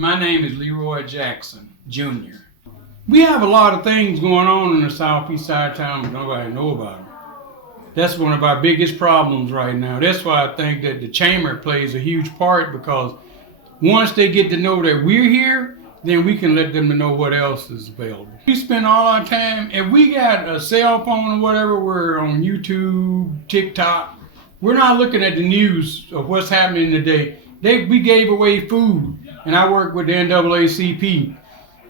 My name is Leroy Jackson, Jr. We have a lot of things going on in the southeast side of town, but nobody knows about them. That's one of our biggest problems right now. That's why I think that the chamber plays a huge part, because once they get to know that we're here, then we can let them know what else is available. We spend all our time, if we got a cell phone or whatever, we're on YouTube, TikTok. We're not looking at the news of what's happening today. We gave away food, and I work with the NAACP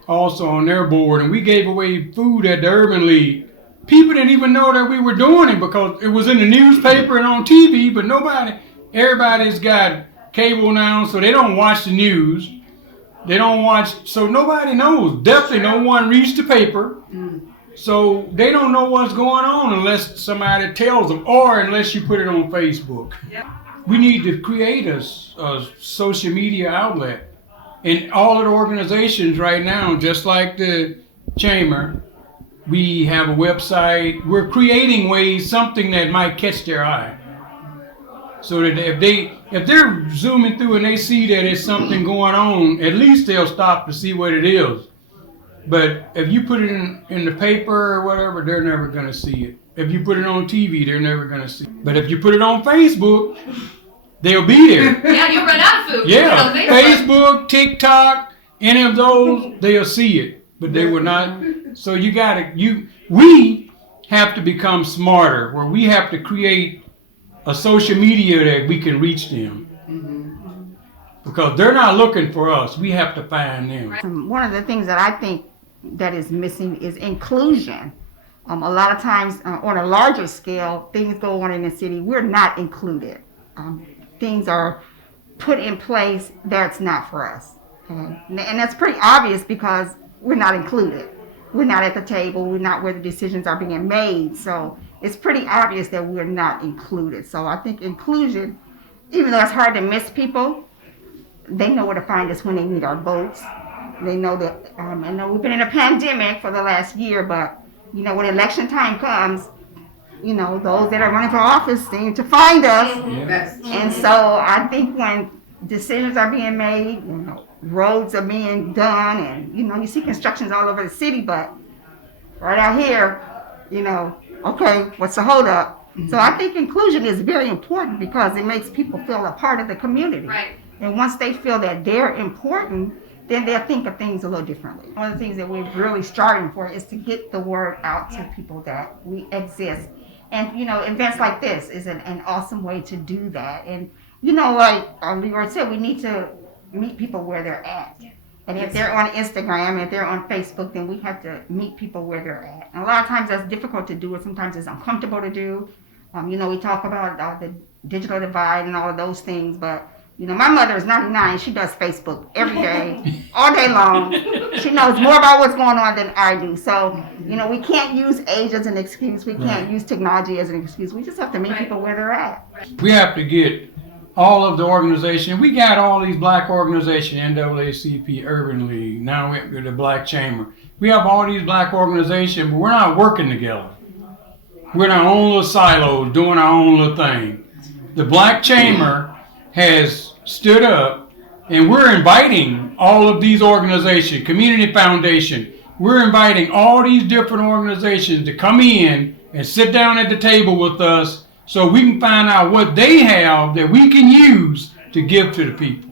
also on their board, and we gave away food at the Urban League. People didn't even know that we were doing it because it was in the newspaper and on TV, but everybody's got cable now, so they don't watch the news. They don't watch, so nobody knows. Definitely no one reads the paper. So they don't know what's going on unless somebody tells them, or unless you put it on Facebook. We need to create a social media outlet. In all of the organizations right now, just like the chamber, we have a website. We're creating ways, something that might catch their eye. So that if they're zooming through and they see that there's something going on, at least they'll stop to see what it is. But if you put it in the paper or whatever, they're never going to see it. If you put it on TV, they're never going to see it. But if you put it on Facebook, they'll be there. Yeah, you'll run out of food. Yeah, Facebook, TikTok, any of those, they'll see it. But they will not. So we have to become smarter, where we have to create a social media that we can reach them. Because they're not looking for us. We have to find them. One of the things that I think that is missing is inclusion. A lot of times on a larger scale, things go on in the city, we're not included. Things are put in place that's not for us. And that's pretty obvious because we're not included. We're not at the table. We're not where the decisions are being made. So it's pretty obvious that we're not included. So I think inclusion, even though it's hard to miss people, they know where to find us when they need our votes. They know that, I know we've been in a pandemic for the last year, but when election time comes, those that are running for office seem to find us. Yes. And so I think when decisions are being made, roads are being done, and you see constructions all over the city, but right out here, okay, what's the holdup? So I think inclusion is very important because it makes people feel a part of the community. Right. And once they feel that they're important, then they'll think of things a little differently. One of the things that we're really striving for is to get the word out to people that we exist. And, events like this is an awesome way to do that. And, like Leroy said, we need to meet people where they're at. And if they're on Instagram, if they're on Facebook, then we have to meet people where they're at. And a lot of times that's difficult to do, or sometimes it's uncomfortable to do. We talk about the digital divide and all of those things, but my mother is 99. She does Facebook every day, all day long. She knows more about what's going on than I do. So, we can't use age as an excuse. We can't use technology as an excuse. We just have to meet people where they're at. We have to get all of the organizations. We got all these black organizations, NAACP, Urban League, now we're the Black Chamber. We have all these black organizations, but we're not working together. We're in our own little silos, doing our own little thing. The Black Chamber has stood up, and we're inviting all of these organizations, Community Foundation, we're inviting all these different organizations to come in and sit down at the table with us so we can find out what they have that we can use to give to the people.